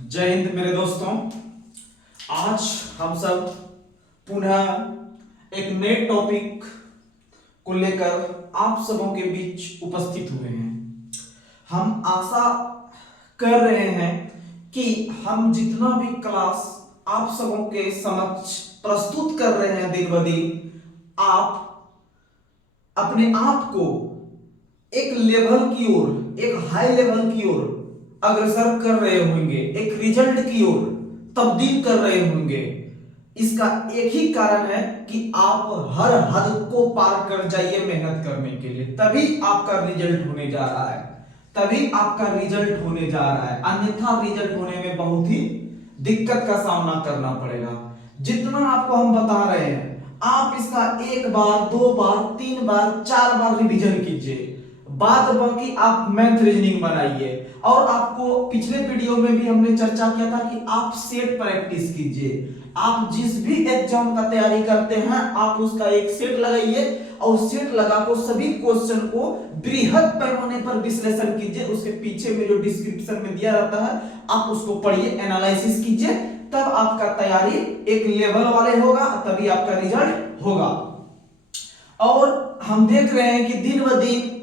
जय हिंद मेरे दोस्तों। आज हम सब पुनः एक नए टॉपिक को लेकर आप सबों के बीच उपस्थित हुए हैं। हम आशा कर रहे हैं कि हम जितना भी क्लास आप सबों के समक्ष प्रस्तुत कर रहे हैं दिन ब दिन, आप अपने आप को एक लेवल की ओर, एक हाई लेवल की ओर अग्रसर कर रहे होंगे, एक रिजल्ट की ओर तब्दील कर रहे होंगे। इसका एक ही कारण है कि आप हर हद को पार कर जाइए मेहनत करने के लिए, तभी आपका रिजल्ट होने जा रहा है, तभी आपका रिजल्ट होने जा रहा है। अन्यथा रिजल्ट होने में बहुत ही दिक्कत का सामना करना पड़ेगा। जितना आपको हम बता रहे हैं, आप इसका एक बार, दो बार, तीन बार, चार बार रिवीजन कीजिए। बाद बाकी आप मैथ रीजनिंग बनाइए। और आपको पिछले वीडियो में भी हमने चर्चा किया था कि आप सेट प्रैक्टिस कीजिए। आप जिस भी एग्जाम का तैयारी करते हैं, आप उसका एक सेट लगाइए और सेट लगाकर सभी क्वेश्चन को बृहद पैमाने पर विश्लेषण कीजिए। उसके पीछे में जो डिस्क्रिप्शन में दिया रहता है, आप उसको पढ़िए, एनालिसिस कीजिए, तब आपका तैयारी एक लेवल वाले होगा, तभी आपका रिजल्ट होगा। और हम देख रहे हैं कि दिन ब दिन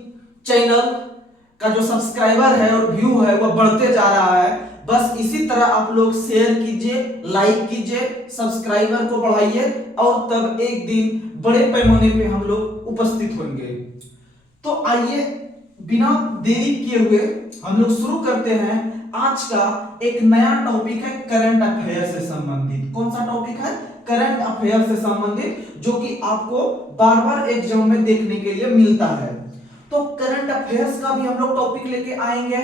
चैनल का जो सब्सक्राइबर है और व्यू है वह बढ़ते जा रहा है। बस इसी तरह आप लोग शेयर कीजिए, लाइक कीजिए, सब्सक्राइबर को बढ़ाइए और तब एक दिन बड़े पैमाने पे हम लोग उपस्थित होंगे। तो आइए बिना देरी किए हुए हम लोग शुरू करते हैं। आज का एक नया टॉपिक है करंट अफेयर से संबंधित। कौन सा टॉपिक है? करंट अफेयर से संबंधित, जो कि आपको बार बार एग्जाम में देखने के लिए मिलता है। तो करंट अफेयर्स का भी हम लोग टॉपिक लेके आएंगे।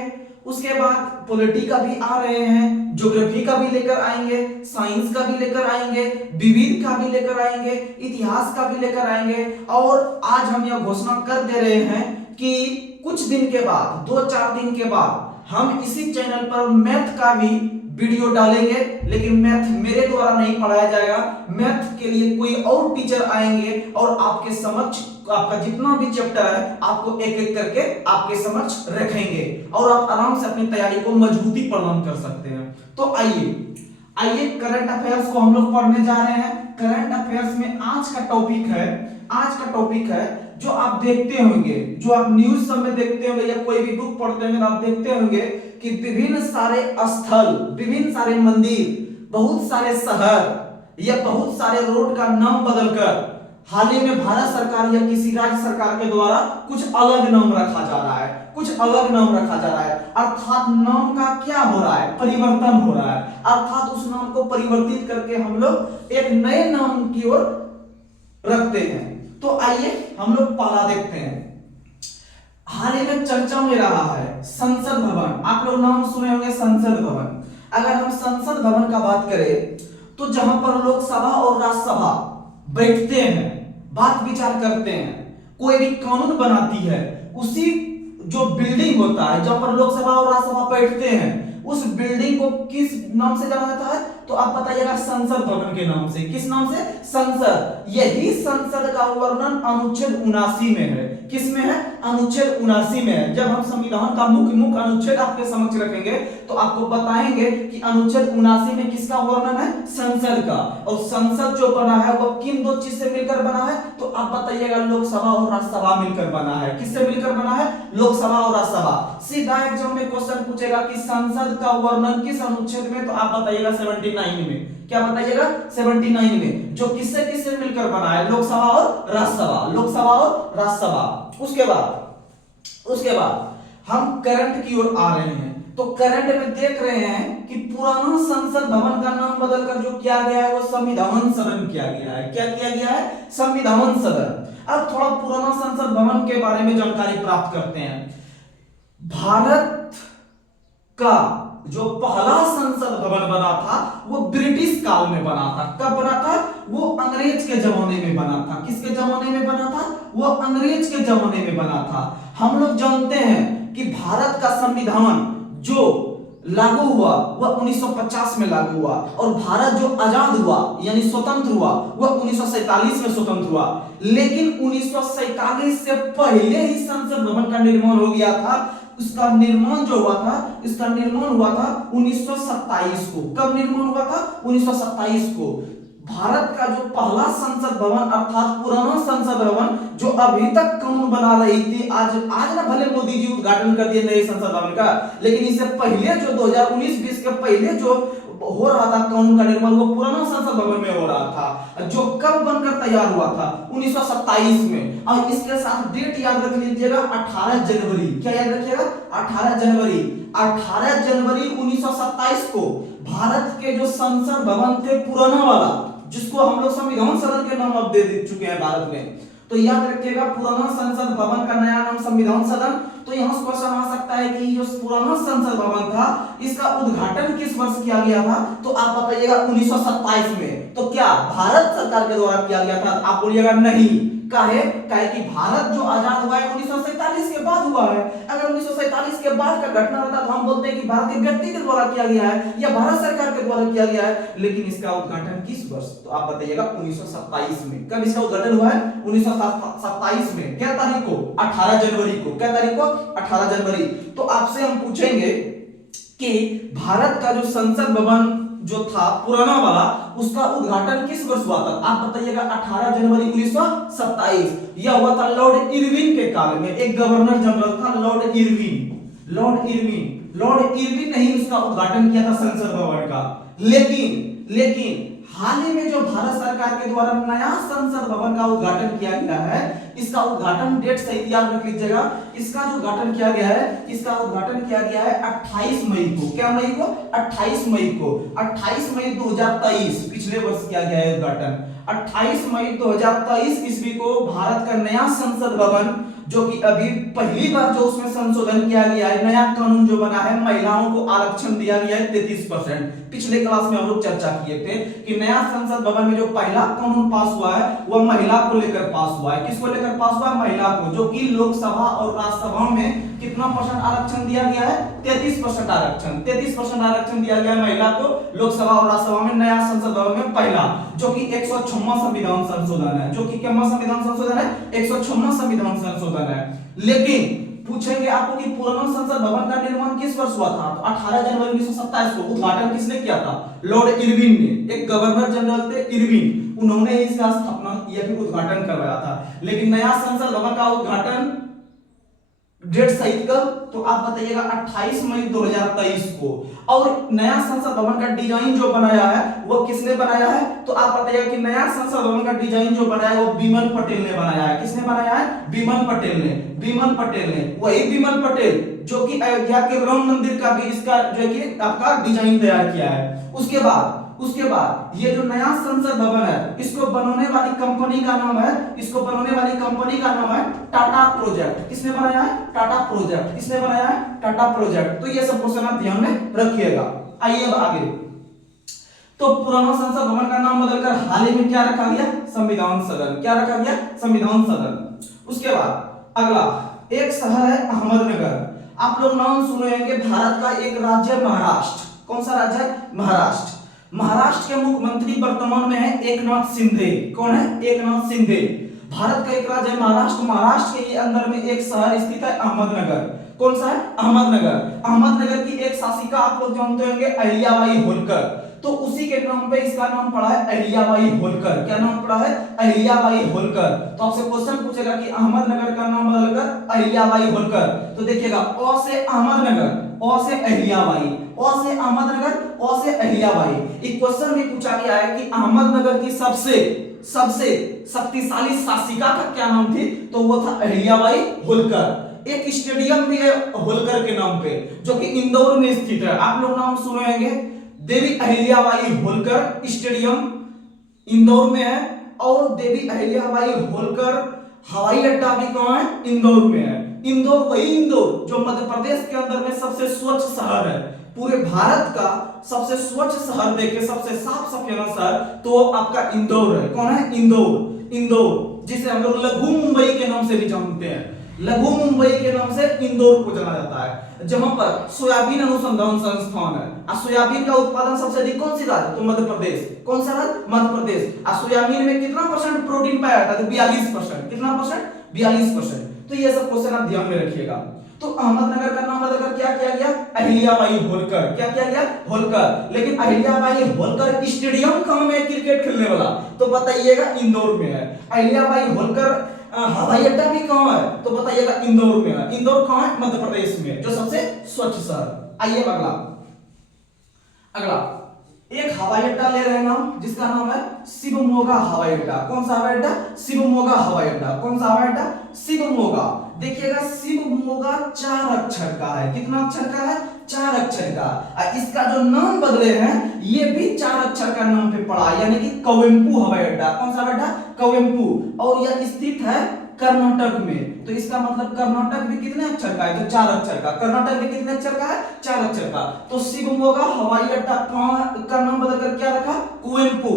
उसके बाद पॉलिटी का भी आ रहे हैं, ज्योग्राफी का भी लेकर आएंगे, साइंस का भी लेकर आएंगे, विविध का भी लेकर आएंगे, इतिहास का भी लेकर आएंगे। और आज हम यह घोषणा कर दे रहे हैं कि कुछ दिन के बाद, 2-4 दिन के बाद हम इसी चैनल पर मैथ का भी वीडियो डालेंगे। लेकिन मैथ मेरे द्वारा नहीं पढ़ाया जाएगा, मैथ के लिए कोई और टीचर आएंगे और आपके समक्ष आपका जितना भी चैप्टर है आपको एक एक करके आपके समक्ष रखेंगे और आप आराम से अपनी तैयारी को मजबूती प्रदान कर सकते हैं। तो आइए करंट अफेयर्स को हम लोग पढ़ने जा रहे हैं। करंट अफेयर्स में आज का टॉपिक है जो आप देखते होंगे, जो आप न्यूज सब में देखते होंगे या कोई भी बुक पढ़ते होंगे, आप देखते होंगे कि विभिन्न सारे स्थल, विभिन्न सारे मंदिर, बहुत सारे शहर या बहुत सारे रोड का नाम बदलकर हाल ही में भारत सरकार या किसी राज्य सरकार के द्वारा कुछ अलग नाम रखा जा रहा है, कुछ अलग नाम रखा जा रहा है। अर्थात नाम का क्या हो रहा है? परिवर्तन हो रहा है। अर्थात उस नाम को परिवर्तित करके हम लोग एक नए नाम की ओर रखते हैं। तो आइए हम लोग पहला देखते हैं। हाल ही में चर्चा में रहा है संसद भवन। आप लोग नाम सुने होंगे, संसद भवन। अगर हम संसद भवन का बात करें तो जहां पर लोकसभा और राज्यसभा बैठते हैं, बात विचार करते हैं, कोई भी कानून बनाती है, उसी जो बिल्डिंग होता है जहां पर लोकसभा और राज्यसभा बैठते हैं, उस बिल्डिंग को किस नाम से जाना जाता है? तो आप बताइएगा, संसद भवन के नाम से। किस नाम से? संसद। यही संसद का वर्णन अनुच्छेद 79 में है। किस में है? अनुच्छेद 79 में है। जब हम संविधान का मुख्य अनुच्छेद आपके समक्ष रखेंगे तो आपको बताएंगे कि अनुच्छेद 79 में किसका वर्णन है? संसद का। और संसद जो बना है वो किन दो चीज से मिलकर बना है? तो आप बताइएगा, लोकसभा और राज्यसभा मिलकर बना है। किससे मिलकर बना है? लोकसभा और राज्यसभा। सीधा एग्जाम में क्वेश्चन पूछेगा कि संसद का वर्णन किस अनुच्छेद में? तो आप बताइएगा 79 में। क्या बताइएगा? 79 में। जो किससे किससे मिलकर बना है? लोकसभा और राज्यसभा, लोकसभा और राज्यसभा। उसके बाद हम करंट की ओर आ रहे हैं। तो करंट में देख रहे हैं कि पुराना संसद भवन का नाम बदलकर जो किया गया है वो संविधान सदन किया गया है। क्या किया गया है? संविधान सदन। अब थोड़ा पुराना संसद भवन के बारे में जानकारी प्राप्त करते हैं। भारत का जो पहला संसद भवन बना था वो ब्रिटिश काल में बना था। कब बना था? वो अंग्रेज के जमाने में बना था। किसके जमाने में बना था? वो अंग्रेज के जमाने में बना था। हम लोग जानते हैं कि भारत का संविधान जो लागू हुआ वह 1950 में लागू हुआ और भारत जो आजाद हुआ यानी स्वतंत्र हुआ वह 1947 में स्वतंत्र हुआ। लेकिन 1947 से पहले ही संसद भवन का निर्माण हो गया था, इसका निर्माण जो हुआ था, इसका निर्माण हुआ था 1927 को। कब निर्माण हुआ था? 1927 को। भारत का जो पहला संसद भवन अर्थात पुराना संसद भवन जो अभी तक कानून बना रही थी, आज ना भले मोदी जी उद्घाटन कर दिए नए संसद भवन का, लेकिन इससे पहले जो 2019-20 के पहले जो हो रहा था कानून का निर्माण, वो पुराना संसद भवन में हो रहा था, जो कब बनकर तैयार हुआ था? 1927 में। और इसके साथ डेट याद रख लीजिएगा, 18 जनवरी। क्या याद रखिएगा? 18 जनवरी। 18 जनवरी 1927 को भारत के जो संसद भवन थे पुराना वाला, जिसको हम लोग संविधान सदन के नाम अब दे चुके हैं भारत में, तो याद रखिएगा पुराना संसद भवन का नया नाम संविधान सदन। तो यहां से क्वेश्चन आ सकता है कि जो पुराना संसद भवन था, इसका उद्घाटन किस वर्ष किया गया था? तो आप बताइएगा 1927 में। तो क्या भारत सरकार के द्वारा किया गया था? आप बोलिएगा नहीं। काहे कि भारत जो आजाद हुआ है 1947 के बाद हुआ है। अगर 1947 के बाद का घटना रहता तो हम बोलते हैं कि भारतीय व्यक्ति के द्वारा किया गया है या भारत सरकार के द्वारा किया गया है, लेकिन इसका उद्घाटन किस वर्ष? तो आप बताइएगा 1927 में। कब इसका उद्घाटन हुआ है? 1927 में। क्या तारीख को? 18 जनवरी को। क्या तारीख को? 18 जनवरी। तो आपसे हम पूछेंगे कि भारत का जो संसद भवन जो था पुराना वाला, उसका उद्घाटन किस वर्ष हुआ था? आप बताइएगा 18 जनवरी 1927। यह हुआ था लॉर्ड इरविन के काल में। एक गवर्नर जनरल था लॉर्ड इरविन। लॉर्ड इरविन ने ही उसका उद्घाटन किया था संसद भवन का। लेकिन हाल ही में जो भारत सरकार के द्वारा नया संसद भवन का उद्घाटन किया गया है, इसका उद्घाटन डेट सही याद रख लीजिएगा। इसका जो उद्घाटन किया गया है, इसका उद्घाटन किया गया है 28 मई को। क्या मई को? 28 मई को। 28 मई 2023 पिछले वर्ष किया गया है उद्घाटन। 28 मई 2023 ईस्वी को भारत का नया संसद भवन, जो कि अभी पहली बार जो उसमें संशोधन किया गया है, नया कानून जो बना है, महिलाओं को आरक्षण दिया गया है 33%। पिछले क्लास में हम लोग चर्चा किए थे कि नया संसद भवन में जो पहला कानून पास हुआ है वह महिला को लेकर पास हुआ है। किसको लेकर पास हुआ है? महिला को, जो कि लोकसभा और राज्यसभा में कितना परसेंट आरक्षण दिया गया है? 33% आरक्षण। 33% आरक्षण दिया गया है महिला को लोकसभा और राज्यसभा में, नया संसद भवन में पहला, जो कि 106वां संविधान संशोधन है। जो कि कितना संविधान संशोधन है? 106वां संविधान संशोधन है। लेकिन पूछेंगे आपको कि पुराना संसद भवन का निर्माण किस वर्ष हुआ था? तो 18 जनवरी 1927 को। उद्घाटन किसने किया था? लॉर्ड इरविन ने। एक गवर्नर जनरल थे इरविन, उन्होंने इसका स्थापना या फिर उद्घाटन करवाया था। लेकिन नया संसद भवन का उद्घाटन डेट सहित कब? तो आप बताइएगा 28 मई 2023 को। और नया संसद भवन का डिजाइन जो बनाया है वो किसने बनाया है? तो आप बताइएगा कि नया संसद भवन का डिजाइन जो बनाया है वो बिमल पटेल ने बनाया है। किसने बनाया है? बिमल पटेल ने। वही बिमल पटेल जो कि अयोध्या के राम मंदिर का भी इसका जो है कि आपका डिजाइन तैयार किया है। उसके बाद ये जो नया संसद भवन है, इसको बनाने वाली कंपनी का नाम है टाटा प्रोजेक्ट। किसने बनाया है? टाटा प्रोजेक्ट। किसने बनाया है? टाटा प्रोजेक्ट। तो ये सब क्वेश्चन आप ध्यान में रखिएगा। आइए अब आगे। तो पुराना संसद भवन का नाम बदलकर हाल ही में क्या रखा गया? संविधान सदन। क्या रखा गया? संविधान सदन। उसके बाद अगला एक शहर है अहमदनगर। आप लोग नाम सुने होंगे। भारत का एक राज्य महाराष्ट्र। कौन सा राज्य है? महाराष्ट्र के मुख्यमंत्री वर्तमान में है एकनाथ शिंदे। कौन है? एकनाथ शिंदे। भारत का एक राज्य है महाराष्ट्र के अंदर में एक शहर स्थित है अहमदनगर। कौन सा है? अहमदनगर की एक शासिका आप लोग जानते होंगे अहिल्याबाई होलकर। तो उसी के नाम पे इसका नाम पड़ा है अहिल्याबाई होलकर। क्या नाम पड़ा है? अहिल्याबाई होलकर। तो आपसे क्वेश्चन पूछेगा कि अहमदनगर का नाम बदलकर अहिल्याबाई होलकर। तो देखिएगा अ से अहमदनगर, अ से अहिल्याबाई, अ से अहमदनगर, अ से अहिल्याबाई। एक क्वेश्चन में पूछा गया है कि अहमदनगर की सबसे शक्तिशाली शासिका का क्या नाम थी? तो वो था अहिल्याबाई होलकर। एक स्टेडियम भी है होलकर के नाम पे, जो कि इंदौर में स्थित है। आप लोग नाम सुने होंगे, देवी अहिल्याबाई होलकर स्टेडियम इंदौर में है। और देवी अहिल्याबाई होलकर हवाई अड्डा भी कहां है? इंदौर में है। इंदौर वही इंदौर जो मध्य प्रदेश के अंदर में सबसे स्वच्छ शहर है। पूरे भारत का सबसे स्वच्छ शहर देखे, सबसे साफ सफेद शहर, तो आपका इंदौर है। कौन है? इंदौर, जिसे हम लोग लघु मुंबई के नाम से भी जानते हैं। लघु मुंबई के नाम से इंदौर को जाना जाता है, जहां पर सोयाबीन अनुसंधान संस्थान है। और सोयाबीन का उत्पादन सबसे अधिक कौन सी राज्य? तो मध्य प्रदेश। कौन सा राज्य? मध्य प्रदेश। और सोयाबीन में कितना परसेंट प्रोटीन पाया जाता है? 42%। कितना परसेंट? 42%। तो ये सब क्वेश्चन आप ध्यान में रखिएगा। तो अहमदनगर का नाम बदलकर क्या किया गया, अहिल्याबाई होलकर। क्या किया गया, होलकर। लेकिन अहिल्याबाई होलकर स्टेडियम कहां में क्रिकेट खेलने वाला, तो बताइएगा इंदौर में है। अहिल्याबाई होलकर हवाई अड्डा भी कहां है, तो बताइएगा इंदौर में है। इंदौर कहां है, मध्य प्रदेश में, जो सबसे स्वच्छ शहर। आइए अगला, अगला एक हवाई अड्डा ले रहे हैं नाम, जिसका नाम है शिवमोगा हवाई अड्डा। कौन सा हवाई अड्डा, शिवमोगा हवाई अड्डा। कौन सा हवाई अड्डा, शिवमोगा। देखिएगा शिवमोगा 4 अक्षर का है। कितना अक्षर का है, 4 अक्षर का। और इसका जो नाम बदले हैं ये भी 4 अक्षर का नाम पे पड़ा, यानी कि कुवेंपु हवाई अड्डा। कौन सा हवाई अड्डा, कुवेंपु। और यह स्थित है कर्नाटक में। तो इसका मतलब कर्नाटक भी कितने अक्षर का है, तो 4 अक्षर का। कर्नाटक भी कितने अक्षर का है, 4 अक्षर का। तो शिवमोगा हवाई अड्डा का नाम बदलकर क्या रखा, कुवेंपु।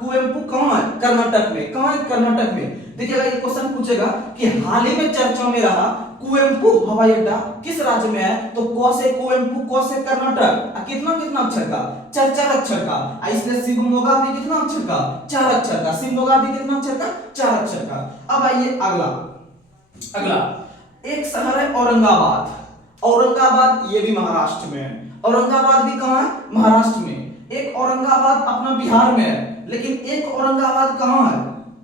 कुवेंपु कहां है, कर्नाटक में। कहां है, कर्नाटक में। देखिएगा ये क्वेश्चन पूछेगा कि हाल ही में चर्चा में रहा कुवेंपु हवाई अड्डा किस राज्य में है, तो क से कुवेंपु, क से कर्नाटक। कितना कितना अक्षर का, 4 अक्षर का। इसलिए शिवमोगा भी कितना अक्षर का, 4 अक्षर का। शिवमोगा भी कितना अक्षर का, 4 अक्षर का। अब आइए अगला, अगला एक शहर है औरंगाबाद। औरंगाबाद ये भी महाराष्ट्र में है। औरंगाबाद भी कहां है, महाराष्ट्र में। एक औरंगाबाद अपना बिहार में है, लेकिन एक औरंगाबाद कहां है,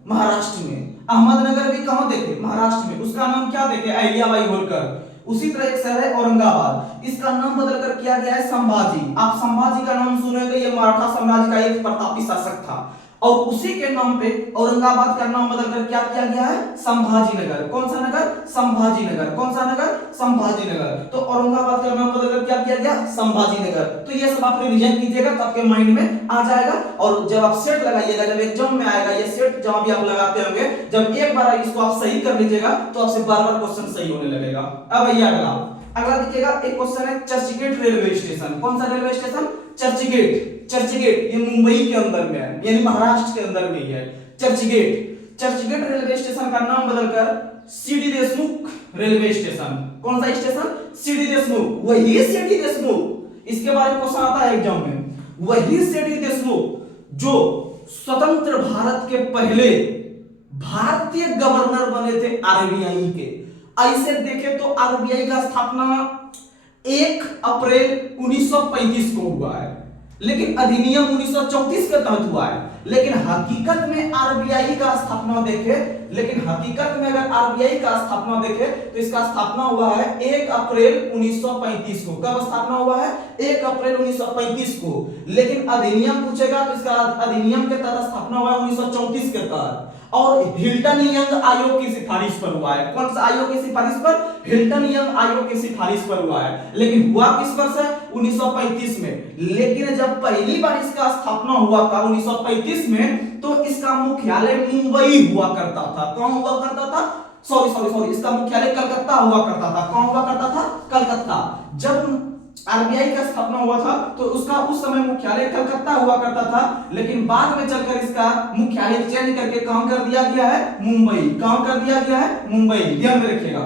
महाराष्ट्र में। अहमदनगर भी कहां देखे, महाराष्ट्र में। उसका नाम क्या देखे, अहिल्याबाई होलकर। उसी तरह एक शहर है औरंगाबाद, इसका नाम बदलकर किया गया है संभाजी। आप संभाजी का नाम सुनेंगे, ये मराठा साम्राज्य का एक प्रतापी शासक था। और उसी के नाम पे औरंगाबाद का नाम बदलकर क्या किया गया है, संभाजी नगर। कौन सा नगर, संभाजी नगर। कौन सा नगर, संभाजी नगर। तो औरंगाबाद का नाम बदलकर क्या किया गया, संभाजी नगर। तो ये सब आप रिवीजन कीजिएगा तो आपके माइंड में आ जाएगा। और जब आप सेट लगाइएगा, जब एग्जाम में आएगा ये सेट, जहां भी आप लगाते होंगे, जब एक बार इसको आप सही कर लीजिएगा तो आपसे बार-बार क्वेश्चन सही होने लगेगा। अब भैया अगला देखिएगा, एक क्वेश्चन है चर्चगेट रेलवे स्टेशन। कौन सा रेलवे स्टेशन, चर्चगेट। चर्चगेट ये मुंबई के अंदर में है, यानी महाराष्ट्र के अंदर में ही है चर्चगेट। चर्चगेट रेलवे स्टेशन का नाम बदलकर सीडी देशमुख रेलवे स्टेशन। कौन सा स्टेशन, सीडी देशमुख। वही सीडी देशमुख, इसके बारे में क्वेश्चन आता है एग्जाम में। वही सीडी देशमुख जो स्वतंत्र भारत के पहले भारतीय गवर्नर बने थे आरबीआई के। ऐसे देखें तो आरबीआई का स्थापना 1 अप्रैल 1935 को हुआ है, लेकिन अधिनियम 1934 के तहत हुआ है। लेकिन हकीकत में आरबीआई का स्थापना देखें, लेकिन हकीकत में अगर आरबीआई का स्थापना देखें तो इसका स्थापना हुआ है 1 अप्रैल 1935 को। कब स्थापना हुआ है, 1 अप्रैल 1935 को। लेकिन अधिनियम पूछेगा तो इसका अधिनियम के तहत स्थापना हुआ है 1934 के तहत। और हिल्टन यंग आयोग की सिफारिश पर हुआ है। कौन सा आयोग की सिफारिश पर, हिल्टन यंग आयोग की सिफारिश पर हुआ है। लेकिन हुआ किस वर्ष है, 1935 में। लेकिन जब पहली बार इसका स्थापना हुआ था 1935 में, तो इसका मुख्यालय मुंबई हुआ करता था। कहां हुआ करता था, सॉरी इसका मुख्यालय कलकत्ता हुआ करता था। कहां हुआ करता था, कलकत्ता। जब आरबीआई का स्थापना हुआ था तो उसका उस समय मुख्यालय कलकत्ता हुआ करता था, लेकिन बाद में चलकर इसका मुख्यालय चेंज करके कहां कर दिया गया है, मुंबई। कहां कर दिया गया है, मुंबई। ध्यान में रखिएगा,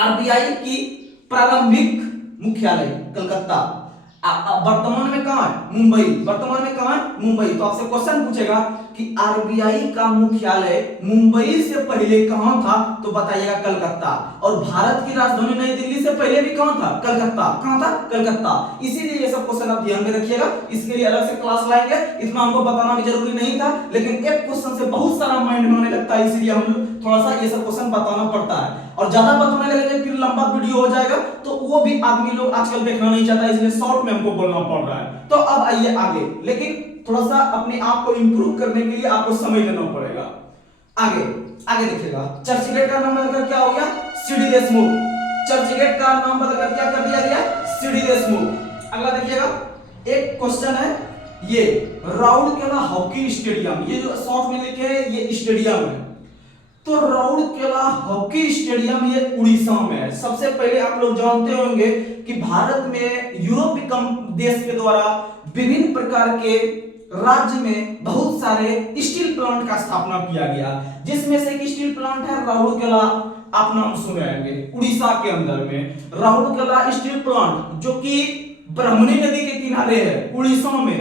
आरबीआई की प्रारंभिक मुख्यालय कलकत्ता, वर्तमान में कहां है, मुंबई। वर्तमान में कहां है, मुंबई। तो आपसे क्वेश्चन पूछेगा कि आरबीआई का मुख्यालय मुंबई से पहले कहां था, तो बताइएगा कलकत्ता। और भारत की राजधानी नई दिल्ली से पहले भी कहां था, कलकत्ता। कहां था, कलकत्ता। इसीलिए ये सब क्वेश्चन आप ध्यान में रखिएगा, इसके लिए अलग से क्लास लाएंगे। इतना हमको बताना भी जरूरी नहीं था, लेकिन एक क्वेश्चन से बहुत सारा माइंड में होने लगता है, इसीलिए हम थोड़ा सा ये सब क्वेश्चन बताना पड़ता है। और ज्यादा बताने लगेंगे फिर लंबा वीडियो हो जाएगा, तो वो भी आदमी लोग आजकल देखना नहीं चाहता, इसलिए शॉर्ट में हमको बोलना पड़ रहा है। तो अब आइए आगे, लेकिन थोड़ा सा अपने आप को इंप्रूव करने के लिए आपको समय लेना पड़ेगा। आगे देखिएगा, चर्चगेट का नाम बदलकर क्या हो गया, सीडी देशमुख। चर्चगेट का नाम बदलकर क्या कर दिया गया, सीडी देशमुख। अगला देखिएगा, एक क्वेश्चन है ये राउरकेला हॉकी स्टेडियम। ये जो शॉर्ट में लिखे हैं ये स्टेडियम है। तो राउरकेला हॉकी स्टेडियम ये उड़ीसा में है। सबसे पहले आप लोग जानते होंगे कि भारत में यूरोपीय देश के द्वारा विभिन्न प्रकार के राज्य में बहुत सारे स्टील प्लांट का स्थापना किया गया, जिसमें से एक स्टील प्लांट है राउरकेला। आप नाम सुने होंगे, उड़ीसा के अंदर में राउरकेला स्टील प्लांट, जो कि ब्रह्मणी नदी के किनारे है उड़ीसा में।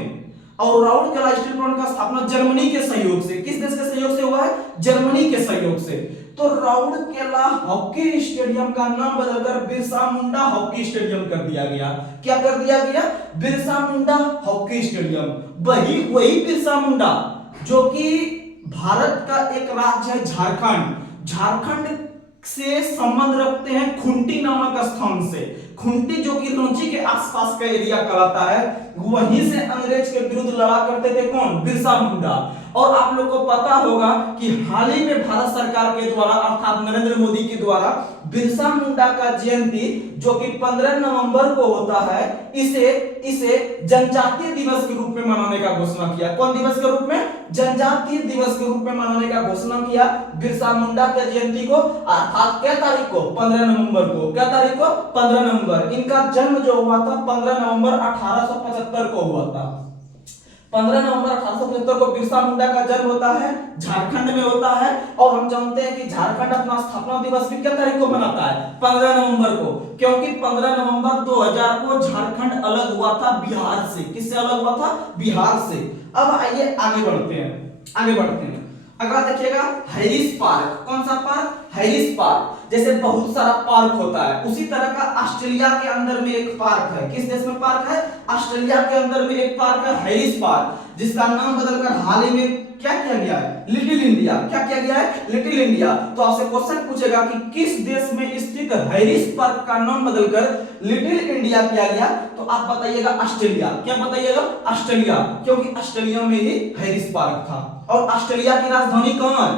और राउरकेला स्टील प्लांट का स्थापना जर्मनी के सहयोग से, किस देश के सहयोग से हुआ है, जर्मनी के सहयोग से। तो राउरकेला हॉकी स्टेडियम का नाम बदलकर बिरसा मुंडा हॉकी स्टेडियम कर दिया गया। क्या कर दिया गया? Birsa Munda hockey stadium. वही बिरसा मुंडा जो कि भारत का एक राज्य है झारखंड, झारखंड से संबंध रखते हैं खुंटी नामक स्थान से। खुंटी जो कि रांची के आसपास का एरिया कहलाता है, वहीं से अंग्रेज के विरुद्ध लड़ा करते थे कौन? बिरसा मुंडा। और आप लोग को पता होगा कि हाल ही में भारत सरकार के द्वारा अर्थात नरेंद्र मोदी के द्वारा बिरसा मुंडा का जयंती जो कि 15 नवंबर को होता है, इसे जनजातीय दिवस के रूप में मनाने का घोषणा किया। कौन दिवस के रूप में? जनजातीय दिवस के रूप में मनाने का घोषणा किया बिरसा मुंडा के जयंती को, अर्थात क्या तारीख को? 15 नवंबर को। क्या तारीख को? 15 नवंबर। इनका जन्म जो हुआ था 15 नवंबर 1875 को हुआ था। 15 नवंबर 1875 को बिरसा मुंडा का जन्म होता है, झारखंड में होता है। और हम जानते हैं कि झारखंड अपना स्थापना दिवस भी क्या तारीख को मनाता है? 15 नवंबर को, क्योंकि 15 नवंबर 2000 को झारखंड अलग हुआ था बिहार से। किससे अलग हुआ था? बिहार से। अब आइए आगे बढ़ते हैं। अगला देखिएगा हैरिस पार्क। कौन सा पार्क? Harris park. जैसे बहुत सारा पार्क होता है, उसी तरह का ऑस्ट्रेलिया के अंदर में एक पार्क है। किस देश में पार्क है? ऑस्ट्रेलिया के अंदर में एक पार्क है हैरिस पार्क, जिसका नाम बदलकर हाल ही में क्या किया गया है? Little India. क्या किया गया है? Little India. तो आपसे क्वेश्चन पूछेगा कि किस देश में स्थित हैरिस पार्क का नाम बदलकर लिटिल इंडिया किया गया? तो आप बताइएगा ऑस्ट्रेलिया। क्या बताइएगा? ऑस्ट्रेलिया, क्योंकि ऑस्ट्रेलिया में ही हैरिस पार्क था। और ऑस्ट्रेलिया की राजधानी कहाँ है?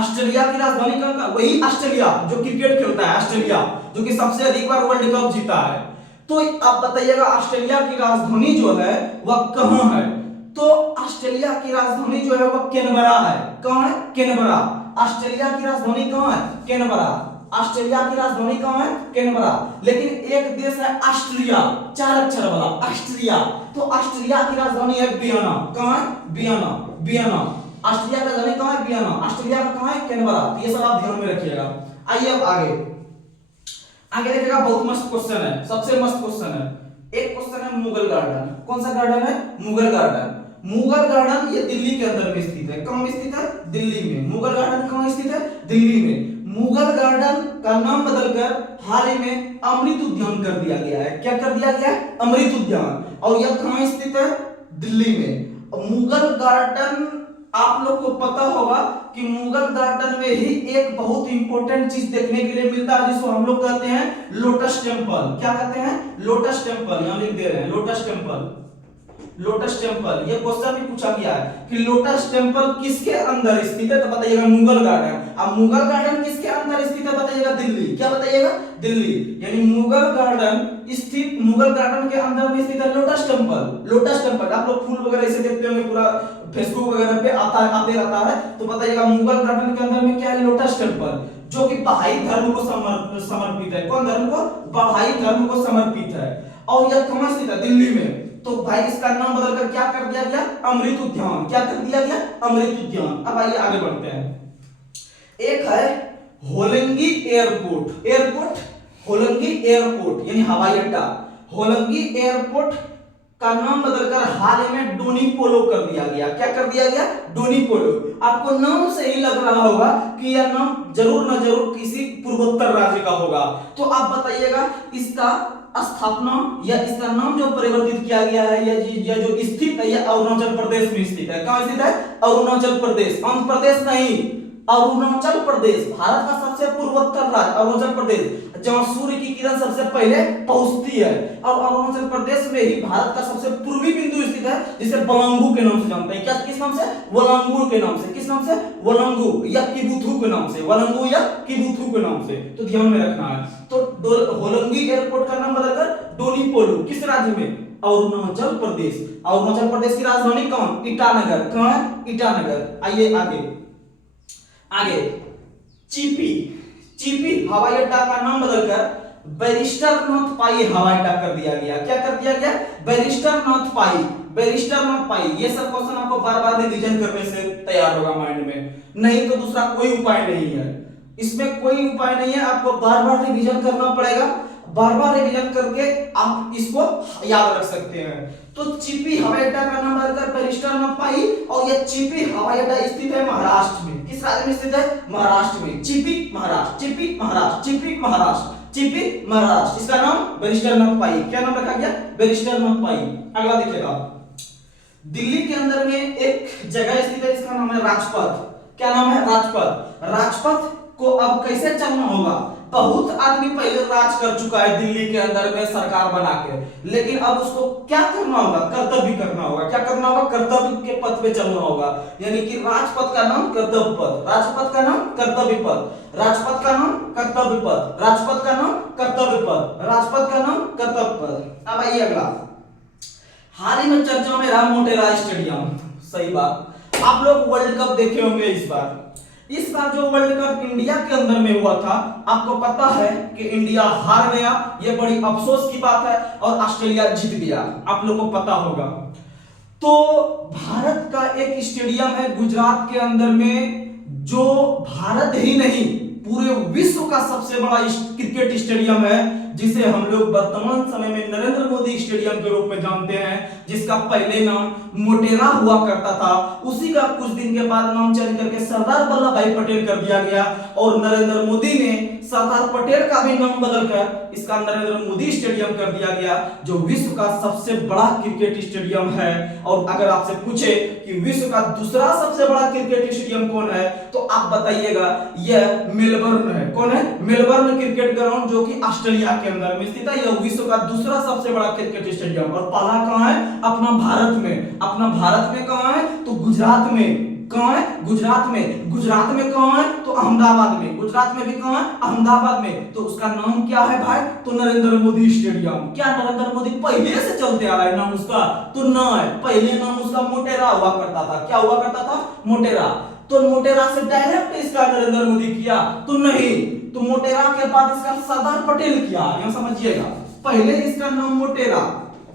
ऑस्ट्रेलिया की राजधानी कहाँ का? वही ऑस्ट्रेलिया जो क्रिकेट खेलता है, ऑस्ट्रेलिया जो कि सबसे अधिक बार वर्ल्ड कप जीता है। तो आप बताइएगा ऑस्ट्रेलिया की राजधानी जो है वह कहाँ है? तो ऑस्ट्रेलिया की राजधानी जो है वह कैनबरा है। कहाँ है? कैनबरा। ऑस्ट्रेलिया की राजधानी कहाँ है? कैनबरा। ऑस्ट्रेलिया की राजधानी कहाँ है? कैनबरा। लेकिन एक देश है ऑस्ट्रिया, 4 अक्षर वाला ऑस्ट्रिया। तो ऑस्ट्रिया की राजधानी है वियना। कहाँ है? वियना। ऑस्ट्रेलिया की राजधानी कहाँ है? वियना। ऑस्ट्रेलिया का कहाँ है? कैनबरा। तो ये सब आप ध्यान में रखिएगा। आइए अब आगे देखिएगा, बहुत मस्त क्वेश्चन है, सबसे मस्त क्वेश्चन है। एक क्वेश्चन है मुगल गार्डन। कौन सा गार्डन है? मुगल गार्डन। मुगल गार्डन ये दिल्ली के अंदर में स्थित है। कहाँ स्थित है? दिल्ली में। मुगल गार्डन कहाँ स्थित है? दिल्ली में। मुगल गार्डन का नाम बदलकर हाल ही में अमृत उद्यान कर दिया गया है। क्या कर दिया गया है? अमृत उद्यान। और यह कहाँ स्थित है? दिल्ली में। मुगल गार्डन, आप लोग को पता होगा कि मुगल गार्डन में ही एक बहुत इंपॉर्टेंट चीज देखने के लिए मिलता है, जिसको हम लोग कहते हैं लोटस टेम्पल। क्या कहते हैं? Lotus temple. यहां लिख दे रहे हैं लोटस टेम्पल। लोटस टेम्पल, ये क्वेश्चन भी पूछा गया है कि लोटस टेम्पल किसके अंदर स्थित है? तो बताइएगा मुगल गार्डन। अब मुगल गार्डन किसके अंदर स्थित है? बताइएगा दिल्ली। क्या बताइएगा? दिल्ली। यानी मुगल गार्डन के अंदर में स्थित है लोटस टेम्पल। लोटस टेम्पल आप लोग फूल वगैरह इसे देखते होंगे, पूरा फेसबुक वगैरह पे आते रहता है। तो बताइएगा मुगल गार्डन के अंदर में क्या है? लोटस टेम्पल, जो कि बहाई धर्म को समर्पित है। कौन धर्म को? बहाई धर्म को समर्पित है। और यह कहां स्थित है? दिल्ली में। तो भाई इसका नाम बदलकर क्या कर दिया गया? अमृत उद्यान। क्या कर दिया गया? अमृत उद्यान। अब आइए आगे बढ़ते हैं। एक है होलंगी एयरपोर्ट। होलंगी एयरपोर्ट यानी हवाई अड्डा। होलंगी एयरपोर्ट का नाम बदलकर हाल ही में डोनी पोलो कर दिया गया। क्या कर दिया गया? डोनी पोलो। आपको नाम से ही लग रहा होगा कि यह नाम जरूर न जरूर किसी पूर्वोत्तर राज्य का होगा। तो आप बताइएगा इसका स्थापना या इसका नाम जो परिवर्तित किया गया है, या जो स्थित है, यह अरुणाचल प्रदेश में स्थित है। कहां स्थित है? अरुणाचल प्रदेश। आंध्र प्रदेश नहीं, अरुणाचल प्रदेश। भारत का सबसे पूर्वोत्तर राज्य अरुणाचल प्रदेश, जहां सूर्य की किरण सबसे पहले पहुंचती है। और अरुणाचल प्रदेश में ही भारत का सबसे पूर्वी बिंदु स्थित है, जिसे वलांगू के नाम से जानते हैं। क्या? किस नाम से? वलांगू के नाम से। किस नाम से? वलांगू या किबुथु के नाम से। वलांगू या किबुथु के नाम से। तो ध्यान में रखना है। तो होलंगी एयरपोर्ट का नाम बदलकर डोनी पोलो। किस राज्य में? अरुणाचल प्रदेश। अरुणाचल प्रदेश की राजधानी कौन? ईटानगर। कहां है? ईटानगर। आइए आगे चीपी हवाई अड्डा का नाम बदलकर बैरिस्टर नाथ पाई हवाई अड्डा कर दिया गया। क्या कर दिया गया? बैरिस्टर नाथ पाई। ये सब क्वेश्चन आपको बार-बार रिवीजन करने से तैयार होगा माइंड में, नहीं तो दूसरा कोई उपाय नहीं है। इसमें कोई उपाय नहीं है, आपको बार-बार रिवीजन करना पड़ेगा। बार बार रिवीजन करके आप इसको याद रख सकते हैं। तो चिपी हवाई अड्डा का नाम बदलकर बैरिस्टर मप्पाई, और यह चिपी हवाई अड्डा स्थित है महाराष्ट्र में। किस राज्य में स्थित है? महाराष्ट्र में। चिपी महाराष्ट्र, चिपी महाराष्ट्र, चिपी महाराष्ट्र, चिपी महाराष्ट्र। इसका नाम बैरिस्टर मप्पाई। क्या नाम रखा गया? बैरिस्टर मप्पाई। अगला देखिएगा, दिल्ली के अंदर में एक जगह स्थित है, इसका नाम है राजपथ। क्या नाम है? राजपथ। राजपथ को अब कैसे चलना होगा? बहुत आदमी पहले राज कर चुका है दिल्ली के अंदर में सरकार बना के, लेकिन अब उसको क्या करना होगा? कर्तव्य करना होगा। क्या करना होगा? कर्तव्य के पथ पे चलना होगा। यानी कि राजपथ का नाम कर्तव्य पथ, राजपथ का नाम कर्तव्य पथ, राजपथ का नाम कर्तव्य पथ, राजपथ का नाम कर्तव्य पथ, राजपथ का नाम कर्तव्य पथ। अब आइए अगला, हाल ही में चर्चा में रहा मोटेरा स्टेडियम। सही बात, आप लोग वर्ल्ड कप देखे होंगे। इस बार जो वर्ल्ड कप इंडिया के अंदर में हुआ था, आपको पता है कि इंडिया हार गया। ये बड़ी अफसोस की बात है, और ऑस्ट्रेलिया जीत गया, आप लोग को पता होगा। तो भारत का एक स्टेडियम है गुजरात के अंदर में, जो भारत ही नहीं पूरे विश्व का सबसे बड़ा क्रिकेट स्टेडियम है, जिसे हम लोग वर्तमान समय में नरेंद्र मोदी स्टेडियम के रूप में जानते हैं, जिसका पहले नाम मोटेरा हुआ करता था। उसी का कुछ दिन के बाद नाम चेंज करके सरदार वल्लभ भाई पटेल कर दिया गया, और नरेंद्र मोदी ने सरदार पटेल का भी नाम बदलकर इसका नरेंद्र मोदी स्टेडियम कर दिया गया, जो विश्व का सबसे बड़ा क्रिकेट स्टेडियम है। और अगर आपसे पूछे कि विश्व का दूसरा सबसे बड़ा क्रिकेट स्टेडियम कौन है, तो आप बताइएगा यह मेलबर्न है। कौन है? मेलबर्न क्रिकेट ग्राउंड, जो कि ऑस्ट्रेलिया के अंदर में स्थित है। यह विश्व का दूसरा सबसे बड़ा क्रिकेट स्टेडियम, और पहला कहां है? अपना भारत में। अपना भारत में कहां है? तो गुजरात में। कहां है? गुजरात में। गुजरात में कहां है? तो अहमदाबाद में। गुजरात में भी कहां है? अहमदाबाद में। तो उसका नाम क्या है भाई? तो नरेंद्र मोदी स्टेडियम। क्या नरेंद्र मोदी पहले से चलते आ रहा है नाम उसका? तो ना है, पहले नाम उसका मोटेरा हुआ करता था। क्या हुआ करता था? मोटेरा। तो मोटेरा से डायरेक्ट इसका नरेंद्र मोदी किया? तो नहीं, तो मोटेरा के बाद इसका सरदार पटेल किया। यहां समझिएगा, पहले इसका नाम मोटेरा,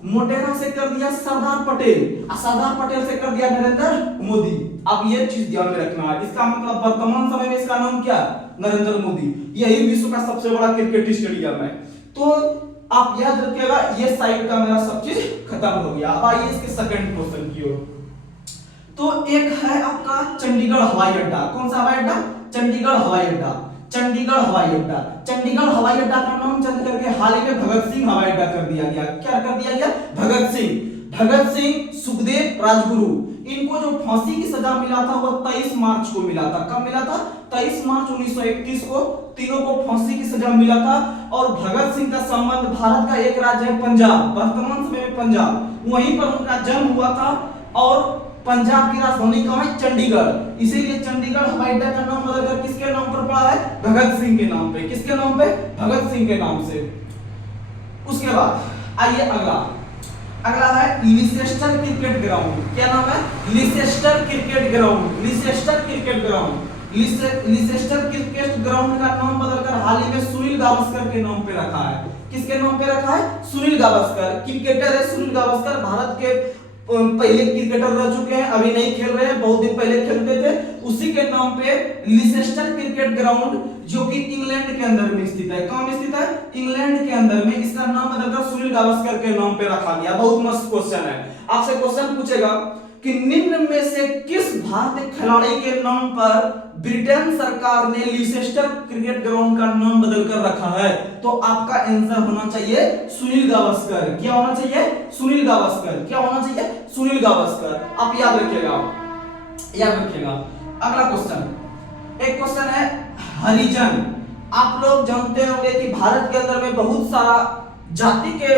मोटेरा से कर दिया सरदार पटेल, और सरदार पटेल से कर दिया नरेंद्र मोदी। अब ये चीज ध्यान में रखना है। इसका मतलब वर्तमान समय में इसका नाम क्या? नरेंद्र मोदी। यही विश्व का सबसे बड़ा क्रिकेट स्टेडियम है। तो आप याद रखिएगा, ये साइड का मेरा सब चीज खत्म हो गया। अब आइए इसके सेकंड क्वेश्चन की ओर। तो एक है आपका चंडीगढ़ हवाई अड्डा। कौन सा हवाई अड्डा? चंडीगढ़ हवाई अड्डा। चंडीगढ़ हवाई अड्डा। चंडीगढ़ हवाई अड्डा का नाम चेंज करके हाल ही में भगत सिंह हवाई अड्डा कर दिया गया। क्या कर दिया गया? भगत सिंह, सुखदेव, राजगुरु, इनको जो फांसी की सजा मिला था वो 23 मार्च को मिला था। कब मिला था? 23 मार्च 1931 को तीनों को फांसी की सजा मिला था। और भगत सिंह का संबंध भारत का एक राज्य है पंजाब, वर्तमान समय में पंजाब, वहीं पर उनका जन्म हुआ था। और पंजाब की राजधानी कहां है? चंडीगढ़। इसीलिए चंडीगढ़ हवाई अड्डा का नाम बदलकर किसके नाम पर पड़ा है? भगत सिंह के नाम पे। किसके नाम पे? भगत सिंह के नाम से। उसके बाद आइए अगला है लिसेस्टर क्रिकेट ग्राउंड। क्या नाम है? Leicester cricket ground. Leicester cricket ground. Leicester cricket ground का नाम बदलकर हाल ही में सुनील गावस्कर के नाम पे रखा है। किसके नाम पे रखा है? सुनील गावस्कर। क्रिकेटर है सुनील गावस्कर, भारत के पहले क्रिकेटर रह चुके हैं, अभी नहीं खेल रहे हैं, बहुत दिन पहले खेलते थे। उसी के नाम पे लिसेस्टर क्रिकेट ग्राउंड, जो कि इंग्लैंड के अंदर में स्थित है। कहां में स्थित है? इंग्लैंड के अंदर में। इसका नाम बदलकर सुनील गावस्कर के नाम पे रखा गया। बहुत मस्त क्वेश्चन है। आपसे क्वेश्चन पूछेगा कि निम्न में से किस भारतीय खिलाड़ी के नाम पर ब्रिटेन सरकार ने लिसेस्टर क्रिकेट ग्राउंड का नाम बदलकर रखा है? तो आपका आंसर होना चाहिए सुनील गावस्कर। क्या होना चाहिए? सुनील गावस्कर। क्या होना चाहिए? सुनील गावस्कर। आप याद रखिएगा। अगला क्वेश्चन, एक क्वेश्चन है हरिजन। आप लोग जानते होंगे कि भारत के अंदर में बहुत सारा जाति के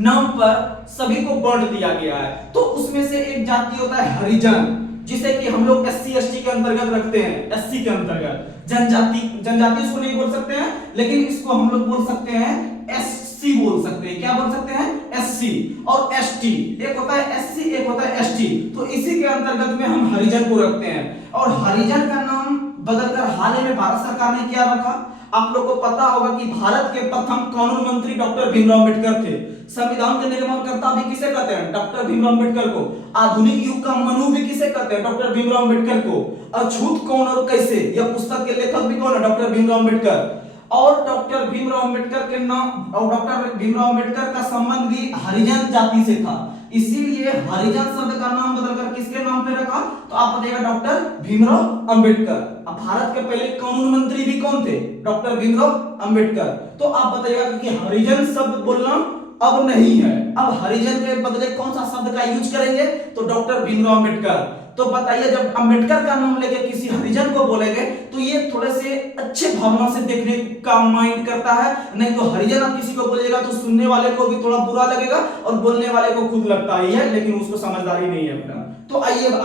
नाम पर सभी को बांट दिया गया है। तो उसमें से एक जाति होता है हरिजन, जिसे कि हम लोग SC ST के अंतर्गत रखते हैं। SC के अंतर्गत जनजाति उसको नहीं बोल सकते हैं, लेकिन इसको हम लोग बोल सकते हैं SC बोल सकते हैं। क्या बोल सकते हैं? SC और ST। एक होता है SC, एक होता है ST। तो इसी के अंतर्गत में हम हरिजन को रखते हैं। और हरिजन का नाम बदलकर हाल ही में भारत सरकार ने क्या रखा? आप लोग को पता होगा कि भारत के प्रथम कानून मंत्री डॉक्टर भीमराव अंबेडकर थे। संविधान के निर्माणकर्ता भी किसे कहते हैं? डॉक्टर भीमराव अंबेडकर को। आधुनिक युग का मनु भी किसे कहते हैं? डॉक्टर भीमराव अंबेडकर को। अछूत कौन और कैसे, यह पुस्तक के लेखक भी कौन है? डॉक्टर भीमराव अंबेडकर। और डॉक्टर भीमराव अंबेडकर के नाम और डॉक्टर भीमराव अंबेडकर का संबंध भी हरिजन जाति से था, इसीलिए हरिजन शब्द का नाम बदलकर किसके नाम पे रखा? तो आप बताइएगा डॉक्टर भीमराव अंबेडकर। अब भारत के पहले कानून मंत्री भी कौन थे? डॉक्टर भीमराव अंबेडकर। तो आप बताइएगा कि हरिजन शब्द बोलना अब नहीं है, अब हरिजन के बदले कौन सा शब्द का यूज करेंगे? तो डॉक्टर भीमराव अंबेडकर। तो बताइए जब अंबेडकर का नाम लेके किसी हरिजन को बोलेंगे तो ये थोड़े से अच्छे भावना से देखने का माइंड करता है, नहीं तो हरिजन आप किसी को बोलिएगा तो सुनने वाले को भी थोड़ा बुरा लगेगा और बोलने वाले को खुद लगता ही है, लेकिन उसको समझदारी नहीं है अपना। तो आइए अब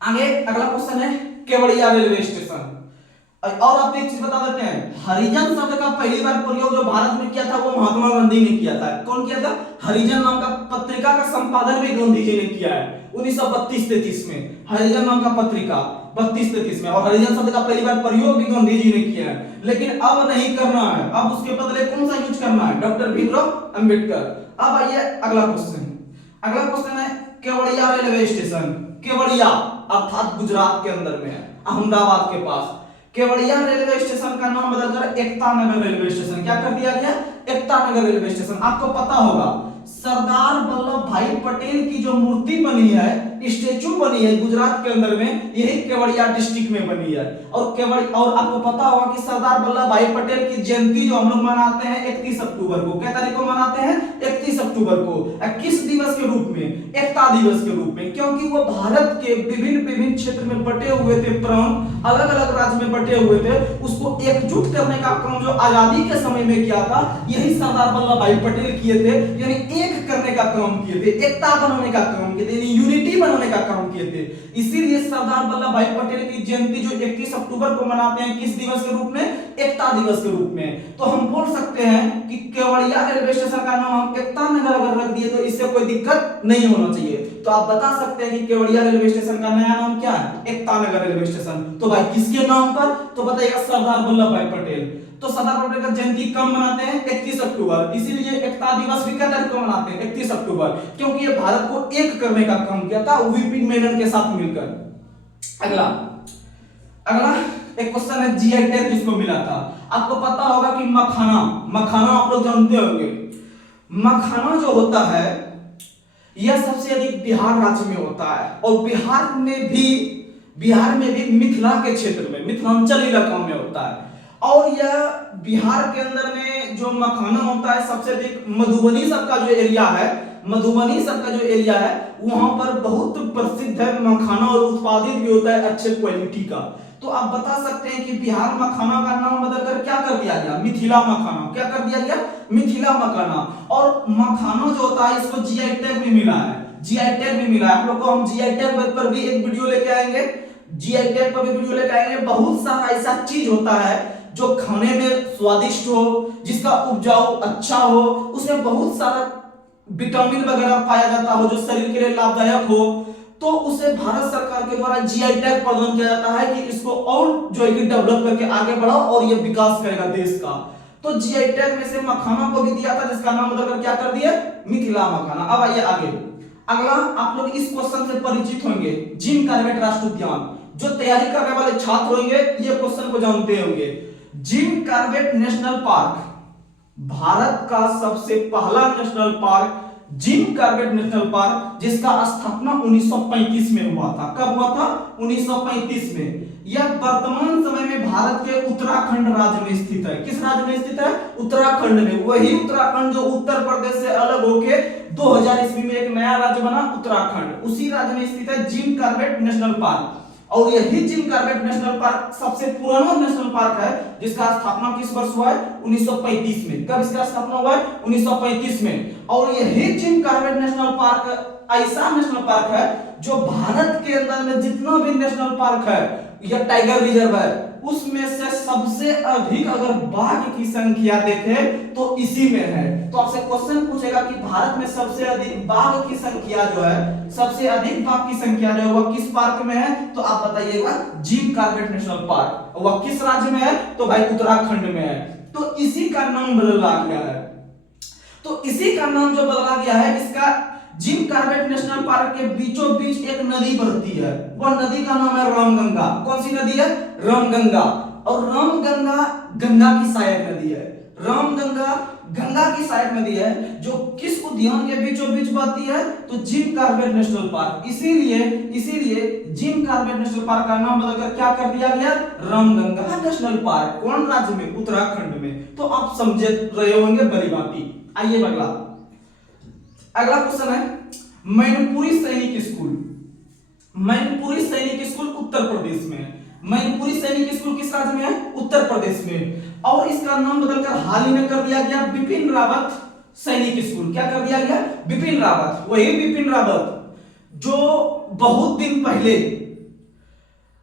आगे अगला क्वेश्चन है केवड़िया रेलवे स्टेशन। और आप एक चीज बता देते हैं, हरिजन शब्द का पहली बार प्रयोग जो भारत में किया था वो महात्मा गांधी ने किया था। कौन किया था? हरिजन नाम का पत्रिका का संपादन भी गांधी जी ने किया है 1932-33 में। हरिजन नाम का पत्रिका 32-33 में, और हरिजन शब्द का पहली बार प्रयोग भी गांधी जी ने किया है। लेकिन अब नहीं करना है, अब उसके बदले कौन सा यूज करना है? डॉक्टर भीमराव अंबेडकर। अब आइए अगला क्वेश्चन है केवड़िया रेलवे स्टेशन। केवड़िया अर्थात गुजरात के अंदर में है, अहमदाबाद के पास। केवड़िया रेलवे स्टेशन का नाम बदलकर एकता नगर रेलवे स्टेशन क्या कर दिया गया? Ekta Nagar railway station. आपको पता होगा सरदार वल्लभ भाई पटेल की जो मूर्ति बनी है, स्टेचू बनी है गुजरात के अंदर में, यही केवड़िया डिस्ट्रिक्ट में बनी है। और आपको पता होगा कि सरदार वल्लभ भाई पटेल की जयंती जो हम लोग मनाते हैं 31 अक्टूबर को, क्या तारीख को मनाते हैं? 31 अक्टूबर को। किस दिवस के रूप में? एकता दिवस के रूप में, क्योंकि वो भारत के विभिन्न क्षेत्र में बटे हुए थे, प्रांत अलग अलग राज्य में बटे हुए थे, उसको एकजुट करने का काम जो आजादी के समय में किया था यही सरदार वल्लभ भाई पटेल किए थे। यानी एक करने का काम किए थे, एकता बनाने का काम किए थे, यानी यूनिटी बनाने का काम किए थे। इसीलिए सरदार वल्लभ भाई पटेल की जयंती जो 31 अक्टूबर को मनाते हैं किस दिवस के रूप में? एकता दिवस के रूप में। तो हम बोल सकते हैं कि केवड़िया रेलवे स्टेशन का नाम हम एकता नगर अगर रख दिए तो इससे कोई दिक्कत नहीं होना चाहिए। तो आप बता सकते हैं कि केवड़िया रेलवे स्टेशन का नया नाम क्या है? Ekta Nagar railway station. तो भाई किसके नाम पर? तो बताइएगा सरदार वल्लभ भाई पटेल। तो सरदार पटेल का जयंती कब मनाते हैं? 31 अक्टूबर। इसीलिए एकता दिवस भी क्या तारीख को मनाते हैं? 31 अक्टूबर, क्योंकि ये भारत को एक करने का काम किया था विपिन मेनन के साथ मिलकर। अगला एक क्वेश्चन है जीआई टैग किसको मिला था? आपको पता होगा कि मखाना आप लोग जानते होंगे। मखाना जो होता है यह सबसे अधिक बिहार राज्य में होता है, और बिहार में भी मिथिला के क्षेत्र में, मिथिलांचल इलाका में होता है। और यह बिहार के अंदर में जो मखाना होता है सबसे अधिक मधुबनी सब का जो एरिया है वहां पर बहुत प्रसिद्ध है मखाना, और उत्पादित भी होता है अच्छे क्वालिटी का। तो आप बता सकते हैं कि बिहार मखाना का नाम बदलकर क्या कर दिया गया? मिथिला मखाना। क्या कर दिया गया? मिथिला मखाना। और मखाना जो होता है इसको जीआई टैग भी मिला है, आप लोग को हम जीआई टैग पर भी एक वीडियो लेके आएंगे, बहुत सारा ऐसा चीज होता है जो खाने में स्वादिष्ट हो, जिसका उपजाऊ अच्छा हो, उसमें बहुत सारा विटामिन वगैरह पाया जाता हो जो शरीर के लिए लाभदायक हो, तो उसे भारत सरकार के द्वारा जीआई टैग प्रदान किया जाता है कि इसको और जो है कि डेवलप करके आगे बढ़ाओ और ये विकास करेगा देश का। तो जीआई टैग में से मखाना को भी दिया था, जिसका नाम बदलकर क्या कर दिया? मिथिला मखाना। अब आइए आगे। अगला आप लोग इस क्वेश्चन से परिचित होंगे, जिम कॉर्बेट राष्ट्रीय उद्यान। जो तैयारी करने वाले छात्र होंगे ये क्वेश्चन को जानते होंगे। Jim Corbett national park Bharat का सबसे पहला national park, Jim Corbett national park, जिसका स्थापना 1935 में हुआ था। कब हुआ था? 1935 में। यह वर्तमान समय में भारत के उत्तराखंड राज्य में स्थित है। किस राज्य में स्थित है? उत्तराखंड में। वही उत्तराखंड जो उत्तर प्रदेश से अलग होके 2000 ईस्वी में एक नया राज्य बना उत्तराखंड, उसी राज्य में स्थित है जिम कॉर्बेट नेशनल पार्क। और यही जिम कॉर्बेट नेशनल पार्क सबसे पुराना नेशनल पार्क है, जिसका स्थापना किस वर्ष हुआ है? 1935 में। कब इसका स्थापना हुआ है? 1935 में। और यही जिम कॉर्बेट नेशनल पार्क ऐसा नेशनल पार्क है जो भारत के अंदर में जितना भी नेशनल पार्क है या टाइगर रिजर्व है उसमें से सबसे अधिक अगर बाघ की संख्या देखें तो इसी में है। तो आपसे क्वेश्चन पूछेगा कि भारत में सबसे अधिक बाघ की संख्या जो है, सबसे अधिक बाघ की संख्या जो है वह किस पार्क में है? तो आप बताइएगा जिम कॉर्बेट नेशनल पार्क। वह किस राज्य में है? तो भाई उत्तराखंड में है। तो इसी का नाम बदला गया है। तो इसी का नाम जो बदला गया है, इसका जिम कॉर्बेट नेशनल पार्क के बीचों बीच एक नदी बहती है, वह नदी का नाम है रामगंगा। कौन सी नदी है? रामगंगा। और रामगंगा गंगा की सहायक नदी है। रामगंगा गंगा की सहायक नदी है जो किस उद्यान के बीचों बीच बहती है? तो जिम कॉर्बेट नेशनल पार्क। इसीलिए जिम कॉर्बेट नेशनल पार्क का नाम बदलकर क्या कर दिया गया? Ramganga national park. कौन राज्य में? उत्तराखंड में। तो आप समझ रहे होंगे बड़ी बाती। आइए अगला क्वेश्चन है मैनपुरी सैनिक स्कूल। मैनपुरी सैनिक स्कूल उत्तर प्रदेश में है। मैनपुरी सैनिक स्कूल किस राज्य में है? उत्तर प्रदेश में। और इसका नाम बदलकर हाल ही में कर दिया गया बिपिन रावत सैनिक स्कूल। क्या कर दिया गया? बिपिन रावत। वही बिपिन रावत जो बहुत दिन पहले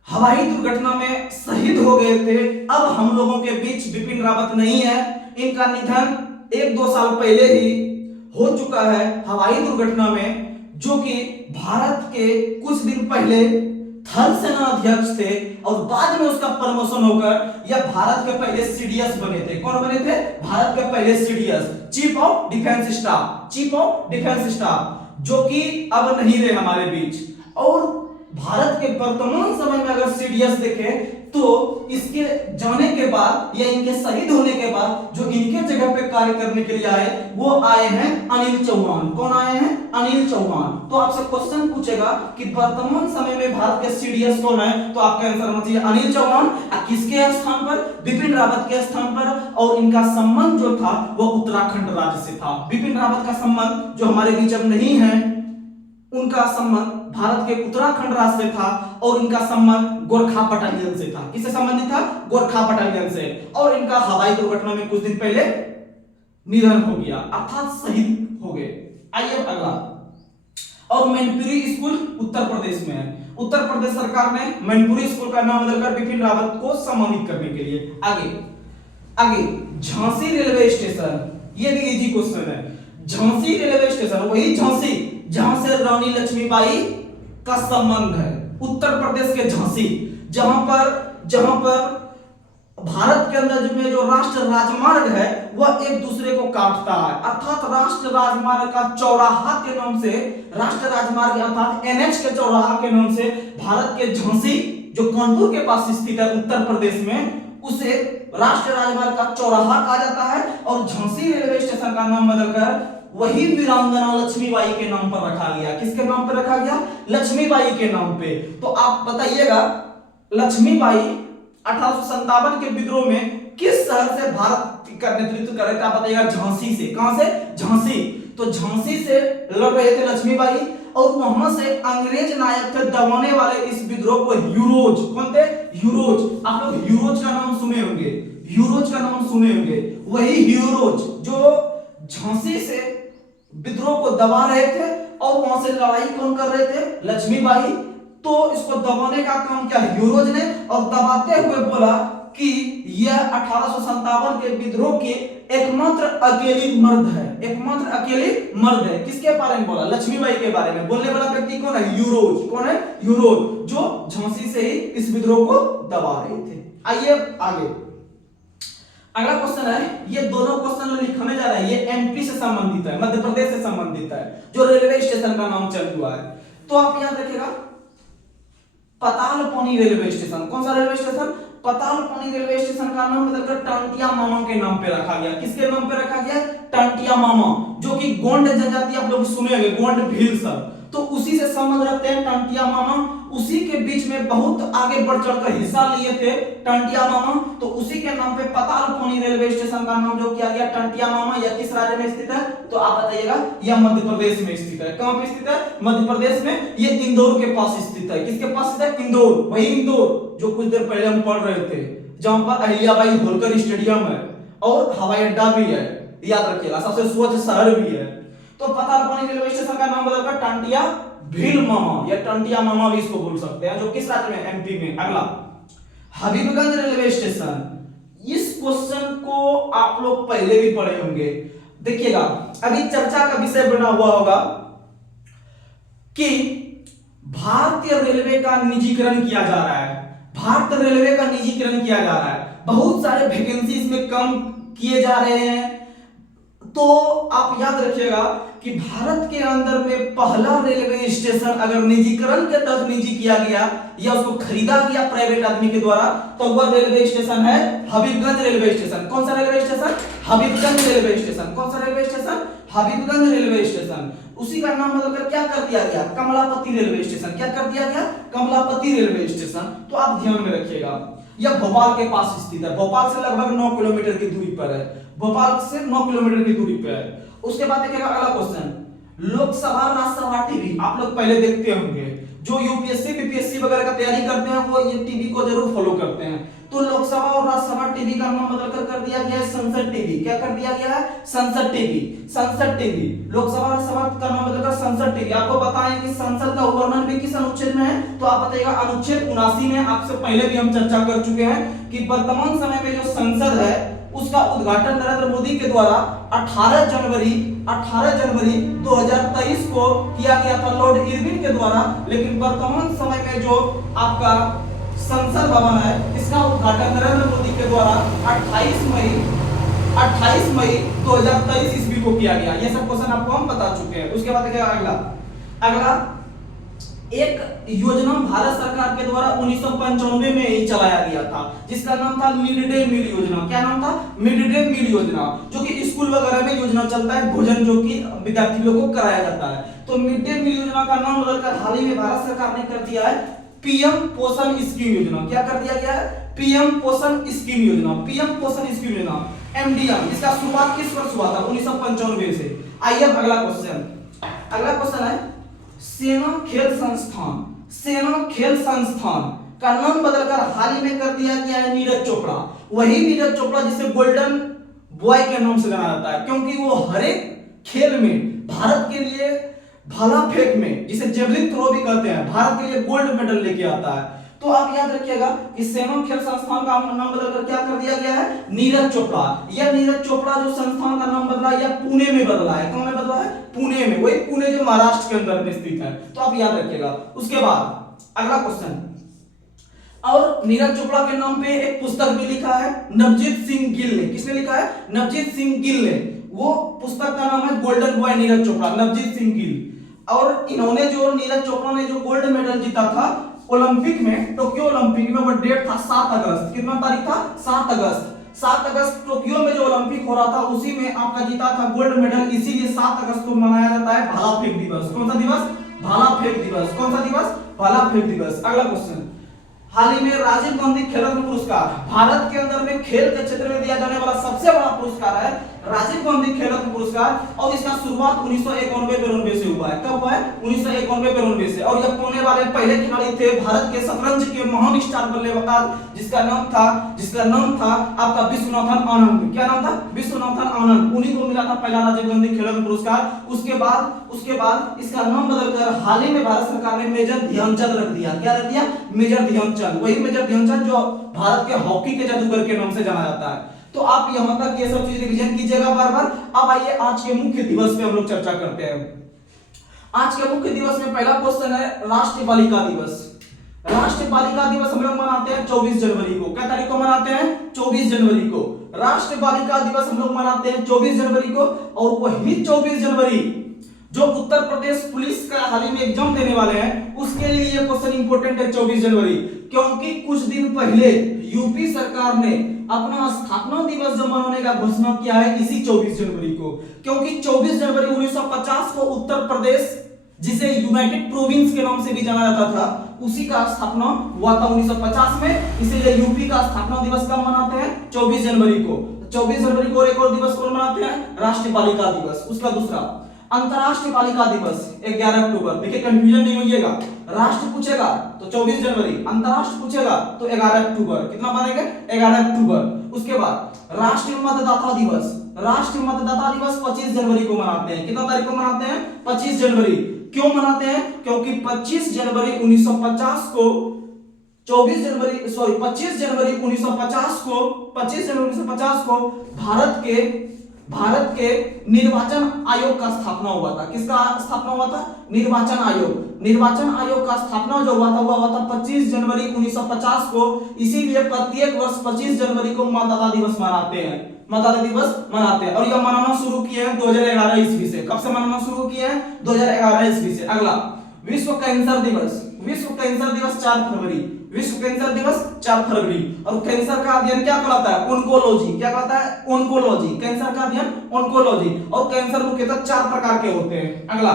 हवाई दुर्घटना में शहीद हो गए थे। अब हम लोगों के बीच बिपिन रावत नहीं है। इनका निधन 1-2 साल पहले ही हो चुका है हवाई दुर्घटना में, जो कि भारत के कुछ दिन पहले थल सेना अध्यक्ष थे और बाद में उसका प्रमोशन होकर यह भारत के पहले सीडीएस बने थे। कौन बने थे? भारत के पहले CDS, chief of defence staff. Chief of defence staff जो कि अब नहीं रहे हमारे बीच। और भारत के वर्तमान समय में अगर सीडीएस देखें तो इसके जाने के बाद या इनके शहीद होने के बाद जो इनके जगह पे कार्य करने के लिए आए वो आए हैं अनिल चौहान। कौन आए हैं? अनिल चौहान। तो आपसे क्वेश्चन पूछेगा कि वर्तमान समय में भारत के सीडीएस कौन है, तो आपका आंसर होना चाहिए अनिल चौहान। किसके स्थान पर? बिपिन रावत के स्थान पर। और इनका संबंध जो था वो उत्तराखंड राज्य से था। बिपिन रावत का संबंध जो हमारे बीच अब नहीं है, उनका संबंध भारत के उत्तराखंड राज्य से था और इनका संबंध गोरखा बटालियन से था। किससे संबंधित था? गोरखा बटालियन से। और इनका हवाई दुर्घटना में कुछ दिन पहले निधन हो गया, अर्थात शहीद हो गए। आइए अगला। और मैनपुरी स्कूल उत्तर प्रदेश में है। उत्तर प्रदेश सरकार ने मैनपुरी स्कूल का नाम बदलकर बिपिन रावत को सम्मानित करने के लिए आगे झांसी रेलवे स्टेशन। ये भी इजी क्वेश्चन है। झांसी रेलवे स्टेशन वही झांसी जहां से रानी लक्ष्मीबाई का संबंध है। उत्तर प्रदेश के झांसी, जहां पर भारत के अंदर में जो राष्ट्रीय राजमार्ग है वह एक दूसरे को काटता है, अर्थात राष्ट्रीय राजमार्ग का चौराहा के नाम से, राष्ट्रीय राजमार्ग अर्थात एनएच के चौराहा के नाम से भारत के झांसी जो कानपुर के पास स्थित है उत्तर प्रदेश में, उसे राष्ट्रीय राजमार्ग का चौराहा कहा जाता है। और झांसी रेलवे स्टेशन का नाम बदलकर वही वीरांगना लक्ष्मीबाई के नाम पर रखा गया। किसके नाम पर रखा गया? लक्ष्मीबाई के नाम पे। तो आप बताइएगा लक्ष्मीबाई 1857 के विद्रोह में किस शहर से भारत का नेतृत्व कर रहे थे? आप बताइएगा झांसी से। कहां से? झांसी। तो झांसी से लड़ रहे थे लक्ष्मीबाई और वहां से अंग्रेज नायक थे दबाने वाले इस विद्रोह को यूरोज। कौन थे? यूरोज। आप लोग यूरोज का नाम सुने होंगे, यूरोज का नाम सुने होंगे। वही यूरोज जो झांसी से विद्रोह को दबा रहे थे और वहां से लड़ाई कौन कर रहे थे? लक्ष्मीबाई। तो इसको दबाने का काम क्या यूरोज ने, और दबाते हुए बोला कि यह 1857 के विद्रोह की एकमात्र अकेली मर्द है, एकमात्र अकेली मर्द है। किसके बारे में बोला? लक्ष्मीबाई के बारे में। बोलने वाला व्यक्ति कौन है? यूरोज। कौन है? यूरोज, जो झांसी से ही इस विद्रोह को दबा रहे थे। आइए आगे। अगला क्वेश्चन है, ये दोनों क्वेश्चन लिखने जा रहा है, ये एमपी से संबंधित है, मध्य प्रदेश से संबंधित है, जो रेलवे स्टेशन का नाम चल हुआ है। तो आप याद रखिएगा पतालपानी रेलवे स्टेशन। कौन सा railway station? Patalpani railway station का नाम बदलकर टांटिया मामा के नाम पे रखा गया। किसके नाम पे रखा गया? टांटिया मामा, जो कि गोंड जनजाति आप लोग सुने होंगे, गोंड भील सब, तो उसी से संबंध रखते हैं टांटिया मामा। उसी के बीच में बहुत आगे बढ़ चढ़कर हिस्सा लिए थे टांटिया मामा, तो उसी के नाम पे पतालपानी रेलवे स्टेशन का नाम जो किया गया टांटिया मामा। यह किस राज्य में स्थित है? तो आप बताइएगा, यह मध्य प्रदेश में स्थित है। कहां पे स्थित है? मध्य प्रदेश में। ये इंदौर के पास स्थित है। किसके पास स्थित है? इंदौर। वही इंदौर जो कुछ देर पहले हम पढ़ रहे थे, जहां पर अहिल्याबाई होलकर स्टेडियम है और हवाई अड्डा भी है। याद रखिएगा, सबसे स्वच्छ शहर भी है। तो पतालपानी रेलवे स्टेशन का नाम बदलकर टांटिया भील मामा या टांटिया मामा भी इसको बोल सकते हैं, जो किस राज्य में? एमपी में। अगला हबीबगंज रेलवे स्टेशन। इस क्वेश्चन को आप लोग पहले भी पढ़े होंगे। देखिएगा, अभी चर्चा का विषय बना हुआ होगा कि भारतीय रेलवे का निजीकरण किया जा रहा है। भारतीय रेलवे का निजीकरण किया जा रहा है, बहुत सारे वैकेंसी इसमें कम किए जा रहे हैं। तो आप याद रखिएगा कि भारत के अंदर में पहला रेलवे स्टेशन अगर निजीकरण के तहत निजी किया गया या उसको खरीदा गया प्राइवेट आदमी के द्वारा, तो वह रेलवे स्टेशन है हबीबगंज रेलवे स्टेशन। कौन सा railway station? Habibganj railway station. कौन सा railway station? Habibganj railway station. उसी का नाम बदलकर क्या कर दिया गया? Kamlapati railway station. क्या कर दिया गया? Kamlapati railway station. तो आप ध्यान में रखिएगा, यह भोपाल के पास स्थित है। भोपाल से लगभग 9 किलोमीटर की दूरी पर है। भोपाल से 9 किलोमीटर की दूरी पर है। उसके बाद देखिएगा अगला क्वेश्चन, लोकसभा राज्यसभा टीवी आप लोग पहले देखते होंगे, जो यूपीएससी बीपीएससी वगैरह का तैयारी करते हैं वो ये टीवी को जरूर फॉलो करते हैं। तो लोकसभा और राज्यसभा टीवी का नाम बदलकर कर दिया गया है संसद टीवी। क्या कर दिया गया है? संसद टीवी। संसद टीवी। लोकसभा राज्यसभा का नाम बदलकर संसद टीवी। आपको बताएं कि संसद का वर्णन भी किस अनुच्छेद में है? तो आप बताइएगा अनुच्छेद 79 में। आपसे पहले भी हम चर्चा कर चुके हैं कि वर्तमान समय में जो संसद है उसका उद्घाटन नरेंद्र मोदी के द्वारा 18 जनवरी 2023 को किया गया था लॉर्ड इरविन के द्वारा। लेकिन वर्तमान समय में जो आपका संसद भवन है इसका उद्घाटन नरेंद्र मोदी के द्वारा 28 मई 2023 ईस्वी को किया गया। ये सब क्वेश्चन आपको हम बता चुके हैं। उसके बाद देखिए अगला एक योजना भारत सरकार के द्वारा 1995 में ही चलाया गया था जिसका नाम था मिड डे मील योजना। क्या नाम था? मिड डे मील योजना, जो कि स्कूल वगैरह में योजना चलता है, भोजन जो कि विद्यार्थी लोगों को कराया जाता है। तो मिड डे मील योजना का नाम बदलकर हाल ही में भारत सरकार ने कर दिया है पीएम पोषण स्कीम योजना। क्या कर दिया गया है? पीएम पोषण स्कीम योजना। पीएम पोषण स्कीम योजना एमडीएम। इसका शुरुआत किस वर्ष हुआ था? 1995 से। आइए अब अगला क्वेश्चन है सेना खेल संस्थान। सेना खेल संस्थान का नाम बदलकर हाल ही में कर दिया गया है नीरज चोपड़ा। वही नीरज चोपड़ा जिसे गोल्डन बॉय के नाम से जाना जाता है, क्योंकि वो हर एक खेल में भारत के लिए भाला फेंक में, जिसे जेवलिन थ्रो भी कहते हैं, भारत के लिए गोल्ड मेडल लेके आता है। तो आप याद रखिएगा कि सेना खेल संस्थान का नाम बदलकर क्या कर दिया गया है? नीरज चोपड़ा। यह नीरज चोपड़ा जो संस्थान का नाम बदला है, यह पुणे में बदला है। कौन में बदला है? पुणे में। वही पुणे जो महाराष्ट्र के अंदर में स्थित है। तो आप याद रखिएगा। उसके बाद अगला क्वेश्चन, और नीरज चोपड़ा के नाम पे एक पुस्तक भी लिखा है नवजीत सिंह गिल ने। किसने लिखा है? नवजीत सिंह गिल ने। वो पुस्तक का नाम है गोल्डन बॉय नीरज चोपड़ा, नवजीत सिंह गिल। और इन्होंने जो नीरज चोपड़ा ने जो गोल्ड मेडल जीता था ओलंपिक में, टोक्यो ओलंपिक में, वो डेट था 7 अगस्त। कितना तारीख था? 7 अगस्त। 7 अगस्त टोक्यो में जो ओलंपिक हो रहा था उसी में आपका जीता था गोल्ड मेडल। इसीलिए 7 अगस्त को मनाया जाता है भाला फेंक दिवस। कौन सा दिवस? भाला फेंक दिवस। कौन सा दिवस? भाला फेंक दिवस। अगला क्वेश्चन, हाल ही में राजीव गांधी खेल रत्न पुरस्कार भारत के अंदर में खेल के क्षेत्र में दिया जाने वाला सबसे बड़ा पुरस्कार है राजीव गांधी खेल रत्न पुरस्कार। और इसका शुरुआत 1991-92 से हुआ है। कब हुआ है? 1991-92 से। और यह पाने वाले पहले खिलाड़ी थे भारत के शतरंज के महान स्टार बल्लेबाज जिसका नाम था आपका विश्वनाथन आनंद। क्या नाम था? विश्वनाथन आनंद। उन्हीं को मिला था पहला राजीव गांधी खेल रत्न पुरस्कार। उसके बाद इसका नाम बदलकर हाल ही में भारत सरकार ने मेजर ध्यानचंद रख दिया। क्या रख दिया? मेजर ध्यानचंद। वही मेजर ध्यानचंद जो भारत के हॉकी के जादूगर के नाम से जाना जाता है। तो आप यहां तक ये सब चीज रिवीजन कीजिएगा बार बार। अब आइए आज के मुख्य दिवस पे हम लोग चर्चा करते हैं। आज के मुख्य दिवस में पहला क्वेश्चन है राष्ट्रीय बालिका दिवस। राष्ट्रीय बालिका दिवस हम लोग मनाते हैं 24 जनवरी को। क्या तारीख को मनाते हैं? 24 जनवरी को। राष्ट्रीय बालिका दिवस हम लोग मनाते हैं 24 जनवरी को। और वही 24 जनवरी जो उत्तर प्रदेश पुलिस का हाल ही में एग्जाम देने वाले हैं उसके लिए ये क्वेश्चन इंपॉर्टेंट है 24 जनवरी, क्योंकि कुछ दिन पहले यूपी सरकार ने अपना स्थापना दिवस जो मनाने का घोषणा किया है इसी 24 जनवरी को। क्योंकि 24 जनवरी 1950 को उत्तर प्रदेश, जिसे यूनाइटेड प्रोविंस के नाम से भी जाना जाता था, उसी का स्थापना हुआ था 1950 में। इसीलिए यूपी का स्थापना दिवस कब मनाते हैं? 24 जनवरी को। 24 जनवरी को एक और दिवस कौन मनाते हैं? राष्ट्रीय बालिका दिवस। उसका दूसरा अंतरराष्ट्रीय बालिका दिवस 11 अक्टूबर। देखिए कंफ्यूजन नहीं होइएगा, राष्ट्र पूछेगा तो 24 जनवरी, अंतरराष्ट्र पूछेगा तो 11 अक्टूबर। कितना मानेंगे? 11 अक्टूबर। उसके बाद राष्ट्रीय मतदाता दिवस। राष्ट्रीय मतदाता दिवस 25 जनवरी को मनाते हैं। कितना तारीख को मनाते हैं? 25 जनवरी। क्यों मनाते हैं? क्योंकि 25 जनवरी 1950 को 25 जनवरी 1950 को भारत के भारत के निर्वाचन आयोग का स्थापना हुआ था। किसका स्थापना हुआ था? निर्वाचन आयोग। निर्वाचन आयोग का स्थापना जो हुआ था 25 जनवरी 1950 को। इसीलिए प्रत्येक वर्ष 25 जनवरी को मतदाता दिवस मनाते हैं। मतदाता दिवस मनाते हैं और यह मनाना शुरू किए हैं 2011 ईस्वी से। कब से मनाना शुरू किए हैं? 2011 ईस्वी से। अगला, विश्व कैंसर दिवस। विश्व कैंसर दिवस 4 फरवरी। विश्व कैंसर दिवस 4 फरवरी। और कैंसर का अध्ययन क्या कहलाता है? ओन्कोलॉजी। क्या कहलाता है? ओन्कोलॉजी। कैंसर का अध्ययन ओन्कोलॉजी। और कैंसर मुख्यतः 4 प्रकार के होते हैं। अगला,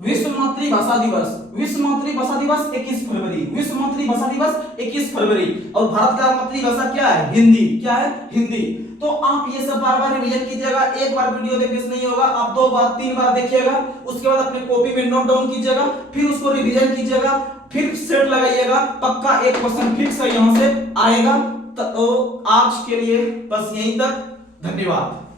विश्व मातृभाषा दिवस। विश्व मातृभाषा दिवस 21 फरवरी। विश्व मातृभाषा दिवस 21 फरवरी। और भारत का मातृभाषा क्या है? हिंदी। क्या है? हिंदी। तो आप ये सब बार बार रिवीजन कीजिएगा। एक बार वीडियो देखने से नहीं होगा, आप 2 बार 3 बार देखिएगा। उसके बाद अपने कॉपी में नोट डाउन कीजिएगा, फिर उसको रिवीजन कीजिएगा, फिर सेट लगाइएगा। पक्का एक क्वेश्चन फिक्स है यहां से आएगा। तो आज के लिए बस यहीं तक। धन्यवाद।